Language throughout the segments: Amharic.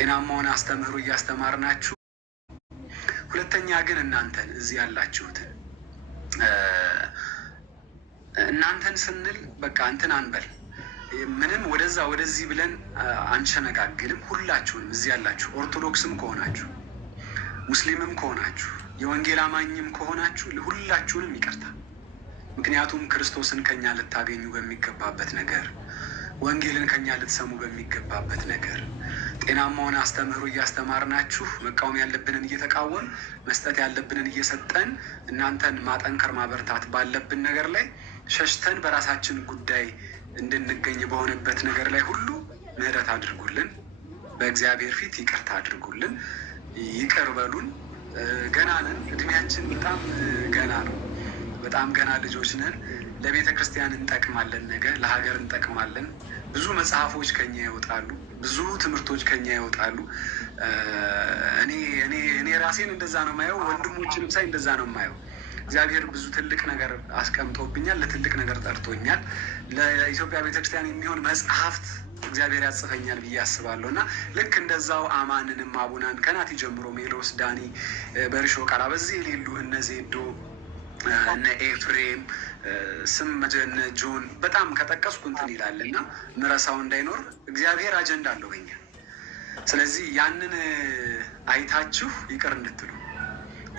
ጤናማውን አስተምህሮ እያስተማርናችሁ፣ ሁለተኛ ግን እናንተን እዚህ ያላችሁትን እናንተን ስንል በቃ እንትን አንበል፣ ምንም ወደዛ ወደዚህ ብለን አንሸነጋግልም። ሁላችሁንም እዚህ ያላችሁ ኦርቶዶክስም ከሆናችሁ ሙስሊምም ከሆናችሁ የወንጌል አማኝም ከሆናችሁ ሁላችሁንም ይቅርታ። ምክንያቱም ክርስቶስን ከኛ ልታገኙ በሚገባበት ነገር፣ ወንጌልን ከኛ ልትሰሙ በሚገባበት ነገር ጤናማውን አስተምህሮ እያስተማርናችሁ መቃወም ያለብንን እየተቃወም መስጠት ያለብንን እየሰጠን እናንተን ማጠንከር ማበርታት ባለብን ነገር ላይ ሸሽተን በራሳችን ጉዳይ እንድንገኝ በሆነበት ነገር ላይ ሁሉ ምህረት አድርጉልን። በእግዚአብሔር ፊት ይቅርታ አድርጉልን። ይቅር በሉን። ገና ነን። እድሜያችን በጣም ገና ነው። በጣም ገና ልጆች ነን። ለቤተ ክርስቲያን እንጠቅማለን፣ ነገ ለሀገር እንጠቅማለን። ብዙ መጽሐፎች ከኛ ይወጣሉ፣ ብዙ ትምህርቶች ከኛ ይወጣሉ። እኔ ራሴን እንደዛ ነው የማየው፣ ወንድሞችንም ሳይ እንደዛ ነው የማየው። እግዚአብሔር ብዙ ትልቅ ነገር አስቀምጦብኛል፣ ለትልቅ ነገር ጠርቶኛል። ለኢትዮጵያ ቤተክርስቲያን የሚሆን መጽሐፍት እግዚአብሔር ያጽፈኛል ብዬ አስባለሁ። እና ልክ እንደዛው አማንንም አቡናን ከናቲ ጀምሮ ሜሎስ፣ ዳኒ፣ በርሾ ቃላ በዚህ የሌሉ እነ ዜዶ እነ ኤፍሬም ስም መጀነ ጆን በጣም ከጠቀስኩ እንትን ይላል እና ምረሳው እንዳይኖር እግዚአብሔር አጀንዳ አለው በኛ። ስለዚህ ያንን አይታችሁ ይቅር እንድትሉ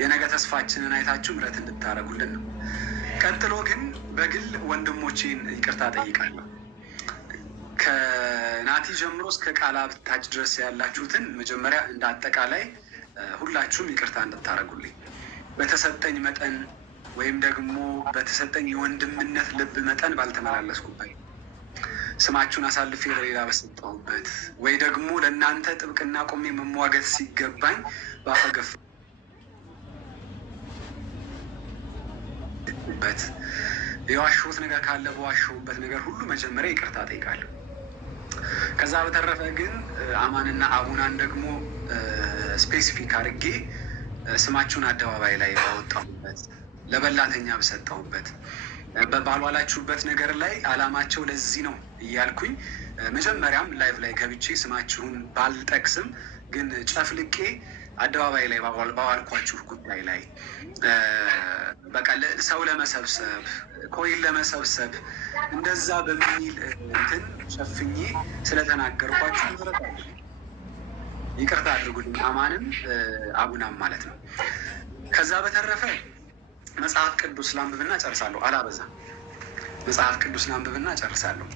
የነገ ተስፋችንን አይታችሁ ምሕረት እንድታረጉልን ነው። ቀጥሎ ግን በግል ወንድሞቼን ይቅርታ ጠይቃለሁ። ከናቲ ጀምሮ እስከ ቃላ ብታች ድረስ ያላችሁትን መጀመሪያ እንደ አጠቃላይ ሁላችሁም ይቅርታ እንድታረጉልኝ በተሰጠኝ መጠን ወይም ደግሞ በተሰጠኝ የወንድምነት ልብ መጠን ባልተመላለስኩበት፣ ስማችሁን አሳልፌ ለሌላ በሰጠሁበት፣ ወይ ደግሞ ለእናንተ ጥብቅና ቆሜ መሟገት ሲገባኝ ባፈገፍኩበት፣ የዋሸሁት ነገር ካለ በዋሸሁበት ነገር ሁሉ መጀመሪያ ይቅርታ ጠይቃለሁ። ከዛ በተረፈ ግን አማንና አቡናን ደግሞ ስፔሲፊክ አድርጌ ስማችሁን አደባባይ ላይ ባወጣሁበት፣ ለበላተኛ በሰጠሁበት፣ ባልዋላችሁበት ነገር ላይ አላማቸው ለዚህ ነው እያልኩኝ መጀመሪያም ላይቭ ላይ ገብቼ ስማችሁን ባልጠቅስም ግን ጨፍልቄ አደባባይ ላይ ባዋልኳችሁ ጉዳይ ላይ በቃ ሰው ለመሰብሰብ ኮይን ለመሰብሰብ እንደዛ በሚል እንትን ሸፍኜ ስለተናገርኳችሁ ይቅርታ አድርጉልኝ፣ አማንም አቡናም ማለት ነው። ከዛ በተረፈ መጽሐፍ ቅዱስ ላንብብና ጨርሳለሁ። አላበዛም። መጽሐፍ ቅዱስ ላንብብና ጨርሳለሁ።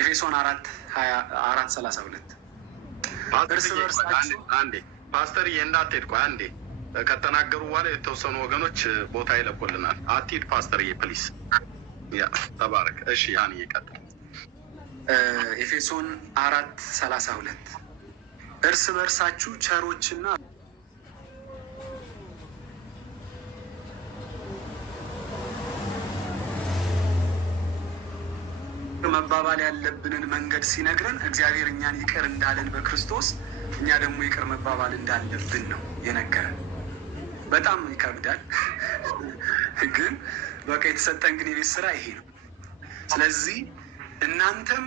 ኤፌሶን 4:32 እርስ በርሳችሁ አንዴ ፓስተር እንዳትሄድ ቆይ አንዴ ከተናገሩ በኋላ የተወሰኑ ወገኖች ቦታ ይለቁልናል። አትሂድ ፓስተር ፕሊስ። ያ ተባረክ። እሺ ያን ይቀጥል። ኤፌሶን 4:32 እርስ በርሳችሁ ቸሮችና መባባል ያለብንን መንገድ ሲነግረን እግዚአብሔር እኛን ይቅር እንዳለን በክርስቶስ እኛ ደግሞ ይቅር መባባል እንዳለብን ነው የነገረን። በጣም ይከብዳል፣ ግን በቃ የተሰጠን ግን የቤት ስራ ይሄ ነው። ስለዚህ እናንተም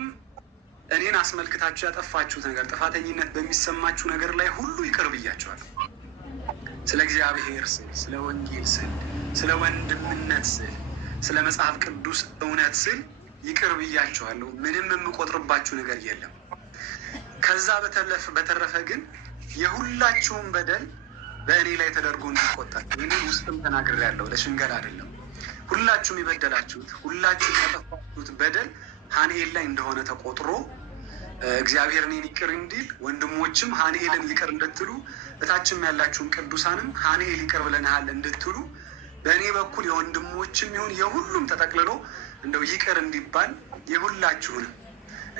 እኔን አስመልክታችሁ ያጠፋችሁት ነገር፣ ጥፋተኝነት በሚሰማችሁ ነገር ላይ ሁሉ ይቅር ብያችኋለሁ። ስለ እግዚአብሔር ስል፣ ስለ ወንጌል ስል፣ ስለ ወንድምነት ስል፣ ስለ መጽሐፍ ቅዱስ እውነት ስል ይቅር ብያችኋለሁ። ምንም የምቆጥርባችሁ ነገር የለም። ከዛ በተረፈ ግን የሁላችሁም በደል በእኔ ላይ ተደርጎ እንዲቆጠር ይህንን ውስጥም ተናግሬያለሁ፣ ለሽንገል አይደለም። ሁላችሁም የበደላችሁት፣ ሁላችሁም ያጠፋችሁት በደል ሀንኤል ላይ እንደሆነ ተቆጥሮ እግዚአብሔር እኔን ይቅር እንዲል ወንድሞችም ሀንኤልን ይቅር እንድትሉ፣ እታችም ያላችሁም ቅዱሳንም ሀንኤል ይቅር ብለንሃል እንድትሉ በእኔ በኩል የወንድሞችም ይሁን የሁሉም ተጠቅልሎ እንደው ይቅር እንዲባል የሁላችሁንም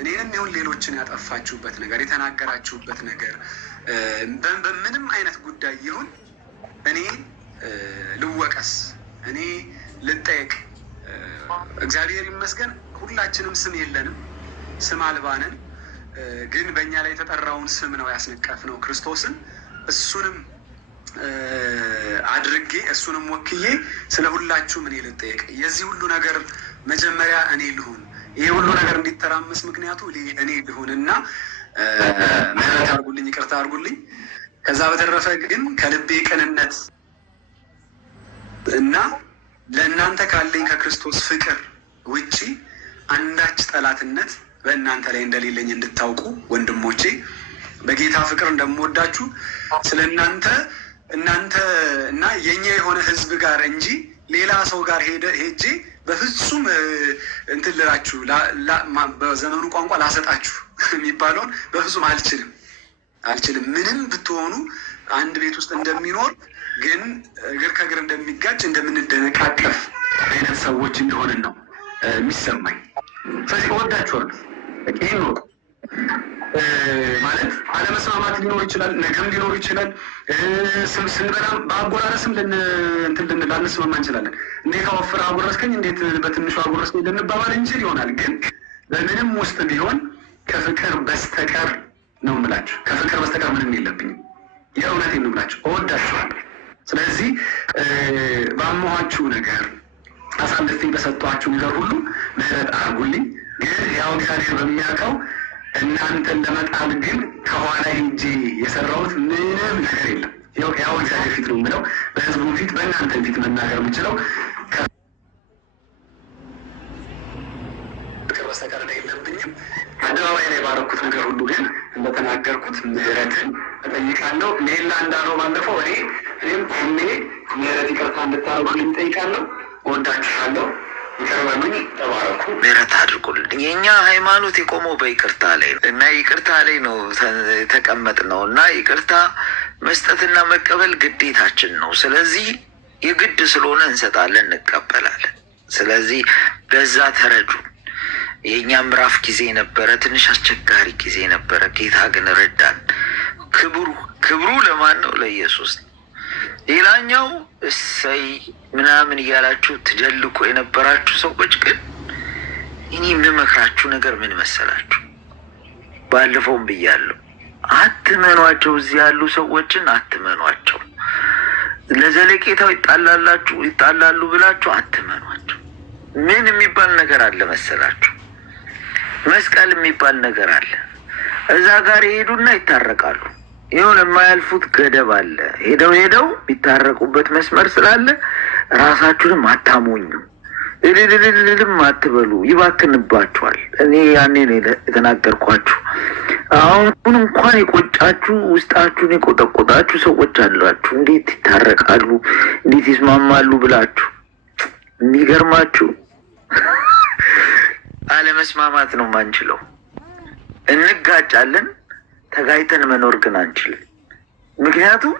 እኔንም ይሁን ሌሎችን ያጠፋችሁበት ነገር፣ የተናገራችሁበት ነገር በምንም አይነት ጉዳይ ይሁን እኔ ልወቀስ፣ እኔ ልጠየቅ። እግዚአብሔር ይመስገን ሁላችንም ስም የለንም፣ ስም አልባንን፣ ግን በእኛ ላይ የተጠራውን ስም ነው ያስነቀፍነው ክርስቶስን። እሱንም አድርጌ እሱንም ወክዬ ስለ ሁላችሁም እኔ ልጠየቅ። የዚህ ሁሉ ነገር መጀመሪያ እኔ ልሁን፣ ይሄ ሁሉ ነገር እንዲተራመስ ምክንያቱ እኔ ልሁን እና ምህረት አድርጉልኝ፣ ይቅርታ አድርጉልኝ። ከዛ በተረፈ ግን ከልቤ ቅንነት እና ለእናንተ ካለኝ ከክርስቶስ ፍቅር ውጪ አንዳች ጠላትነት በእናንተ ላይ እንደሌለኝ እንድታውቁ ወንድሞቼ፣ በጌታ ፍቅር እንደምወዳችሁ ስለ እናንተ እና የኛ የሆነ ህዝብ ጋር እንጂ ሌላ ሰው ጋር ሄጄ በፍጹም እንትን ልላችሁ በዘመኑ ቋንቋ ላሰጣችሁ የሚባለውን በፍጹም አልችልም። ምንም ብትሆኑ አንድ ቤት ውስጥ እንደሚኖር ግን እግር ከእግር እንደሚጋጭ እንደምንደነቃቀፍ አይነት ሰዎች እንደሆንን ነው የሚሰማኝ። ስለዚህ እወዳችኋለሁ። ይህ ነው ማለት አለመስማማት ሊኖር ይችላል፣ ነገም ሊኖር ይችላል። ስንበላ በአጎራረስም ላንስማማ እንችላለን። እንዴት አወፍር አጎረስከኝ፣ እንዴት በትንሹ አጎረስከኝ ልንባባል እንችል ይሆናል። ግን በምንም ውስጥ ቢሆን ከፍቅር በስተቀር ነው የምላችሁ፣ ከፍቅር በስተቀር ምንም የለብኝም። የእውነቴን ነው የምላችሁ፣ እወዳችኋለሁ። ስለዚህ ባመኋችሁ ነገር አሳልፌ በሰጧችሁ ነገር ሁሉ ምህረት አድርጉልኝ። ግን ያው እግዚአብሔር በሚያውቀው እናንተን ለመጣል ግን ከኋላ ሄጄ የሰራሁት ምንም ነገር የለም። ያው እግዚአብሔር ፊት ነው የምለው፣ በህዝቡ ፊት በእናንተ ፊት መናገር የምችለው ፍቅር በስተቀር የለብኝም። አደባባይ ላይ ባረኩት ነገር ሁሉ ግን እንደተናገርኩት ምህረትን እጠይቃለሁ። ሌላ እንዳለው ባለፈው እኔም ቆሜ ምህረት ይቅርታ እንድታደርጉልኝ እጠይቃለሁ። እወዳችኋለሁ። ይቅርበሉኝ። ተባረኩ። ምህረት አድርጉልኝ። የእኛ ሃይማኖት የቆመው በይቅርታ ላይ ነው እና ይቅርታ ላይ ነው የተቀመጥነው እና ይቅርታ መስጠትና መቀበል ግዴታችን ነው። ስለዚህ የግድ ስለሆነ እንሰጣለን፣ እንቀበላለን። ስለዚህ በዛ ተረዱ። የእኛ ምዕራፍ ጊዜ ነበረ፣ ትንሽ አስቸጋሪ ጊዜ ነበረ። ጌታ ግን ረዳን። ክብሩ ለማን ነው? ለኢየሱስ። ሌላኛው እሰይ ምናምን እያላችሁ ትጀልቁ የነበራችሁ ሰዎች ግን እኔ የምመክራችሁ ነገር ምን መሰላችሁ? ባለፈውም ብያለሁ፣ አትመኗቸው። እዚህ ያሉ ሰዎችን አትመኗቸው። ለዘለቄታው ይጣላሉ ብላችሁ አትመኗቸው። ምን የሚባል ነገር አለ መሰላችሁ? መስቀል የሚባል ነገር አለ። እዛ ጋር ይሄዱና ይታረቃሉ። ይሁን የማያልፉት ገደብ አለ። ሄደው የሚታረቁበት መስመር ስላለ ራሳችሁንም አታሞኙ፣ እልልልልልም አትበሉ፣ ይባክንባችኋል። እኔ ያኔ ነው የተናገርኳችሁ። አሁን እንኳን የቆጫችሁ ውስጣችሁን የቆጠቆጣችሁ ሰዎች አላችሁ። እንዴት ይታረቃሉ፣ እንዴት ይስማማሉ ብላችሁ የሚገርማችሁ አለመስማማት ነው ማንችለው። እንጋጫለን፣ ተጋይተን መኖር ግን አንችልም። ምክንያቱም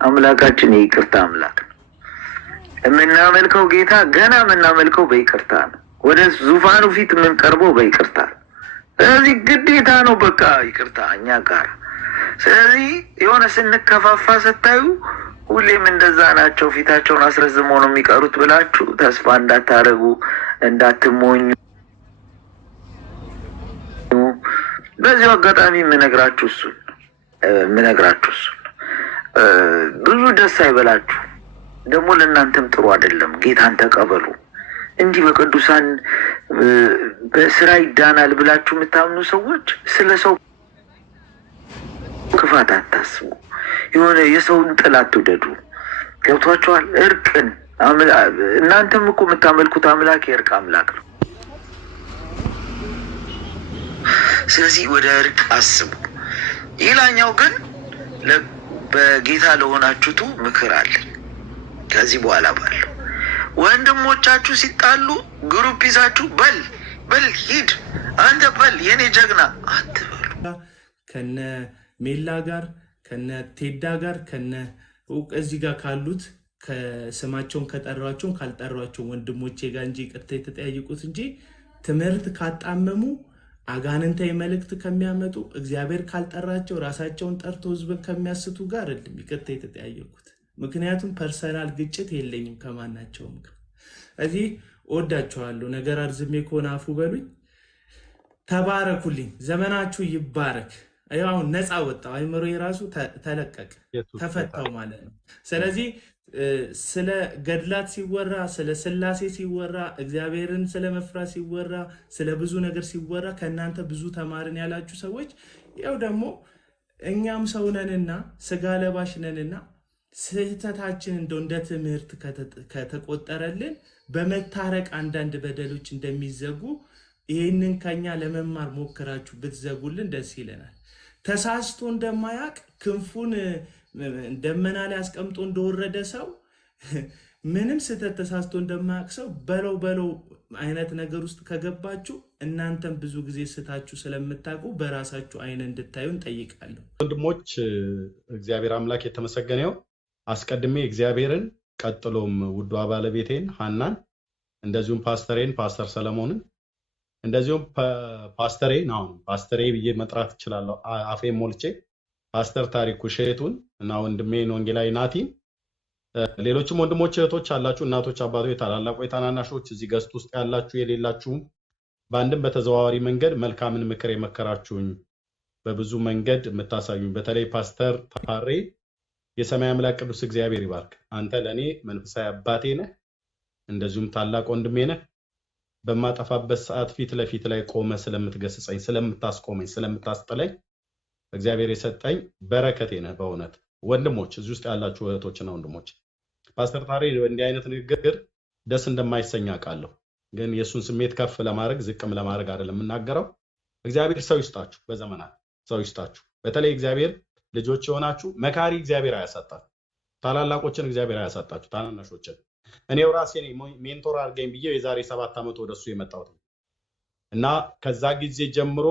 አምላካችን የይቅርታ አምላክ ነው። የምናመልከው ጌታ ገና የምናመልከው በይቅርታ ነው። ወደ ዙፋኑ ፊት የምንቀርበው በይቅርታ ነው። ስለዚህ ግዴታ ነው በቃ ይቅርታ እኛ ጋር። ስለዚህ የሆነ ስንከፋፋ ስታዩ ሁሌም እንደዛ ናቸው፣ ፊታቸውን አስረዝሞ ነው የሚቀሩት ብላችሁ ተስፋ እንዳታረጉ፣ እንዳትሞኙ። በዚሁ አጋጣሚ የምነግራችሁ እሱን ብዙ ደስ አይበላችሁ፣ ደግሞ ለእናንተም ጥሩ አይደለም። ጌታን ተቀበሉ። እንዲህ በቅዱሳን በስራ ይዳናል ብላችሁ የምታምኑ ሰዎች ስለ ሰው ክፋት አታስቡ። የሆነ የሰውን ጥል አትውደዱ። ገብቷችኋል? እርቅን እናንተም እኮ የምታመልኩት አምላክ የእርቅ አምላክ ነው። ስለዚህ ወደ እርቅ አስቡ። ሌላኛው ግን በጌታ ለሆናችሁቱ ምክር አለኝ። ከዚህ በኋላ ባለው ወንድሞቻችሁ ሲጣሉ ግሩፕ ይዛችሁ በል ሂድ አንተ በል የኔ ጀግና አትበሉ። ከነ ሜላ ጋር ከነ ቴዳ ጋር ከነ እዚህ ጋር ካሉት ከስማቸውን ከጠሯቸውን ካልጠሯቸው ወንድሞቼ ጋር እንጂ ይቅርታ የተጠያየቁት እንጂ ትምህርት ካጣመሙ አጋንንታዊ መልእክት ከሚያመጡ እግዚአብሔር ካልጠራቸው ራሳቸውን ጠርቶ ህዝብን ከሚያስቱ ጋር አይደለም ይቅርታ የተጠያየቁት። ምክንያቱም ፐርሰናል ግጭት የለኝም ከማናቸውም ጋር። እዚህ እወዳችኋለሁ። ነገር አርዝሜ ከሆነ አፉ በሉኝ። ተባረኩልኝ። ዘመናችሁ ይባረክ። አሁን ነፃ ወጣው፣ አይምሮ የራሱ ተለቀቀ፣ ተፈታው ማለት ነው። ስለዚህ ስለ ገድላት ሲወራ፣ ስለ ስላሴ ሲወራ፣ እግዚአብሔርን ስለ መፍራት ሲወራ፣ ስለ ብዙ ነገር ሲወራ ከእናንተ ብዙ ተማርን ያላችሁ ሰዎች ያው ደግሞ እኛም ሰው ነንና ስጋ ለባሽ ነንና ስህተታችን እንደው እንደ ትምህርት ከተቆጠረልን በመታረቅ አንዳንድ በደሎች እንደሚዘጉ ይህንን ከኛ ለመማር ሞክራችሁ ብትዘጉልን ደስ ይለናል። ተሳስቶ እንደማያውቅ ክንፉን ደመና ላይ አስቀምጦ እንደወረደ ሰው ምንም ስህተት ተሳስቶ እንደማያውቅ ሰው በለው አይነት ነገር ውስጥ ከገባችሁ እናንተም ብዙ ጊዜ ስታችሁ ስለምታውቁ በራሳችሁ አይን እንድታዩ እንጠይቃለሁ። ወንድሞች እግዚአብሔር አምላክ የተመሰገነው። አስቀድሜ እግዚአብሔርን ቀጥሎም ውዷ ባለቤቴን ሐናን እንደዚሁም ፓስተሬን ፓስተር ሰለሞንን እንደዚሁም ፓስተሬን አሁን ፓስተሬ ብዬ መጥራት እችላለሁ አፌን ሞልቼ ፓስተር ታሪኩ ሼቱን እና ወንድሜን ወንጌላዊ ናቲን ሌሎችም ወንድሞች እህቶች አላችሁ፣ እናቶች፣ አባቶች፣ ታላላቆች፣ ታናናሾች እዚህ ገስት ውስጥ ያላችሁ የሌላችሁም በአንድም በተዘዋዋሪ መንገድ መልካምን ምክር የመከራችሁኝ በብዙ መንገድ የምታሳዩኝ በተለይ ፓስተር ታሬ የሰማይ አምላክ ቅዱስ እግዚአብሔር ይባርክ። አንተ ለእኔ መንፈሳዊ አባቴ ነህ፣ እንደዚሁም ታላቅ ወንድሜ ነህ። በማጠፋበት ሰዓት ፊት ለፊት ላይ ቆመ ስለምትገስጸኝ፣ ስለምታስቆመኝ፣ ስለምታስጥለኝ እግዚአብሔር የሰጠኝ በረከቴ ነህ። በእውነት ወንድሞች እዚህ ውስጥ ያላችሁ እህቶችና ወንድሞች ፓስተር ታሬ እንዲህ አይነት ንግግር ደስ እንደማይሰኝ አውቃለሁ፣ ግን የእሱን ስሜት ከፍ ለማድረግ ዝቅም ለማድረግ አይደለም የምናገረው። እግዚአብሔር ሰው ይስጣችሁ፣ በዘመናት ሰው ይስጣችሁ። በተለይ እግዚአብሔር ልጆች የሆናችሁ መካሪ እግዚአብሔር አያሳጣችሁ፣ ታላላቆችን እግዚአብሔር አያሳጣችሁ፣ ታናናሾችን። እኔው ራሴ ሜንቶር አድርገኝ ብዬ የዛሬ 7 ዓመት ወደሱ የመጣሁት እና ከዛ ጊዜ ጀምሮ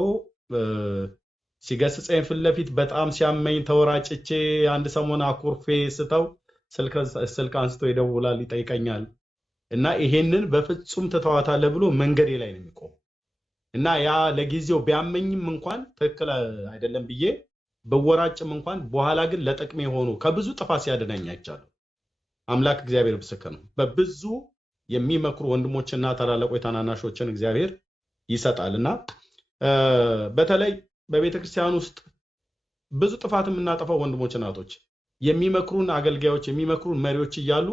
ሲገስጸኝ ፊት ለፊት በጣም ሲያመኝ ተወራጭቼ አንድ ሰሞን አኩርፌ ስተው ስልክ አንስቶ ይደውላል፣ ይጠይቀኛል እና ይሄንን በፍጹም ትተዋታለህ ብሎ መንገዴ ላይ ነው የሚቆም እና ያ ለጊዜው ቢያመኝም እንኳን ትክክል አይደለም ብዬ በወራጭም እንኳን በኋላ ግን ለጥቅሜ ሆኖ ከብዙ ጥፋት ሲያድነኝ አይቻለሁ። አምላክ እግዚአብሔር ምስክር ነው። በብዙ የሚመክሩ ወንድሞችና ታላላቆች ታናናሾችን እግዚአብሔር ይሰጣልና በተለይ በቤተክርስቲያን ውስጥ ብዙ ጥፋት የምናጠፋው ወንድሞች እናቶች የሚመክሩን አገልጋዮች የሚመክሩን መሪዎች እያሉ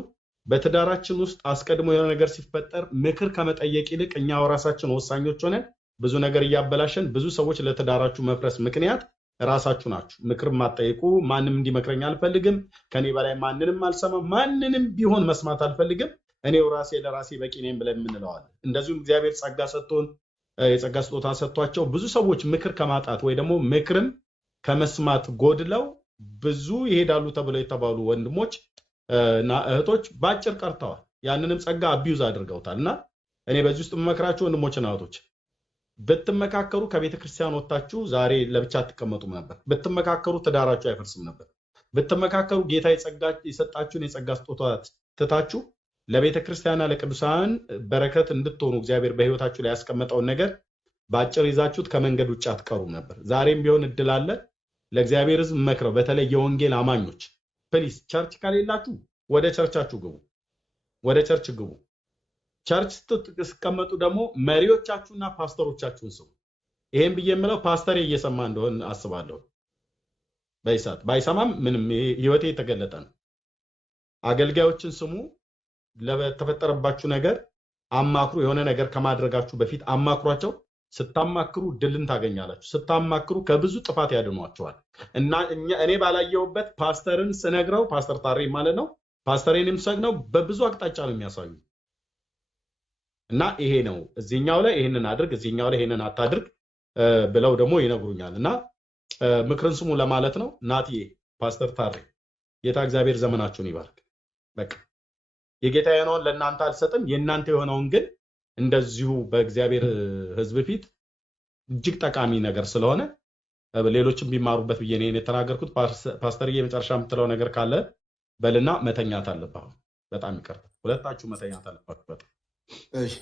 በትዳራችን ውስጥ አስቀድሞ የሆነ ነገር ሲፈጠር ምክር ከመጠየቅ ይልቅ እኛው ራሳችን ወሳኞች ሆነን ብዙ ነገር እያበላሸን ብዙ ሰዎች ለትዳራችሁ መፍረስ ምክንያት ራሳችሁ ናችሁ። ምክር ማጠይቁ ማንንም እንዲመክረኝ አልፈልግም፣ ከኔ በላይ ማንንም አልሰማም፣ ማንንም ቢሆን መስማት አልፈልግም፣ እኔው ራሴ ለራሴ በቂ ነኝ ብለን የምንለዋለን። እንደዚሁም እግዚአብሔር ጸጋ ሰጥቶን የጸጋ ስጦታ ሰጥቷቸው ብዙ ሰዎች ምክር ከማጣት ወይ ደግሞ ምክርም ከመስማት ጎድለው ብዙ ይሄዳሉ ተብለው የተባሉ ወንድሞች እና እህቶች ባጭር ቀርተዋል። ያንንም ጸጋ አቢዩዝ አድርገውታል። እና እኔ በዚህ ውስጥ የምመክራችሁ ወንድሞችና እህቶች ብትመካከሩ ከቤተ ክርስቲያን ወጣችሁ ዛሬ ለብቻ አትቀመጡም ነበር። ብትመካከሩ ትዳራችሁ አይፈርስም ነበር። ብትመካከሩ ጌታ የሰጣችሁን የጸጋ ስጦታ ትታችሁ ለቤተ ክርስቲያንና ለቅዱሳን በረከት እንድትሆኑ እግዚአብሔር በህይወታችሁ ላይ ያስቀመጠውን ነገር ባጭር ይዛችሁት ከመንገድ ውጭ አትቀሩም ነበር። ዛሬም ቢሆን እድል አለ። ለእግዚአብሔር ሕዝብ መክረው በተለይ የወንጌል አማኞች ፕሊስ ቸርች ከሌላችሁ ወደ ቸርቻችሁ ግቡ፣ ወደ ቸርች ግቡ። ቸርች ስትቀመጡ ደግሞ መሪዎቻችሁና ፓስተሮቻችሁን ስሙ። ይሄን ብዬ የምለው ፓስተር እየሰማ እንደሆነ አስባለሁ። በይሳት ባይሰማም ምንም ህይወቴ የተገለጠ ነው። አገልጋዮችን ስሙ። ለተፈጠረባችሁ ነገር አማክሩ። የሆነ ነገር ከማድረጋችሁ በፊት አማክሯቸው። ስታማክሩ ድልን ታገኛላችሁ። ስታማክሩ ከብዙ ጥፋት ያድኗቸዋል። እና እኔ ባላየሁበት ፓስተርን ስነግረው ፓስተር ታሬ ማለት ነው ፓስተሬንም ስነግረው በብዙ አቅጣጫ ነው የሚያሳዩ እና ይሄ ነው እዚህኛው ላይ ይሄንን አድርግ እዚህኛው ላይ ይሄንን አታድርግ ብለው ደግሞ ይነግሩኛል። እና ምክርን ስሙ ለማለት ነው። ናቲዬ ፓስተር ታሬ ጌታ እግዚአብሔር ዘመናችሁን ይባርክ። በቃ የጌታ የሆነውን ለእናንተ አልሰጥም፣ የእናንተ የሆነውን ግን እንደዚሁ በእግዚአብሔር ሕዝብ ፊት እጅግ ጠቃሚ ነገር ስለሆነ ሌሎችም ቢማሩበት ብዬ ነው የተናገርኩት። ፓስተርዬ መጨረሻ የምትለው ነገር ካለ በልና መተኛት አለብህ። በጣም ይቅርታ፣ ሁለታችሁ መተኛት አለባችሁ። በጣም እሺ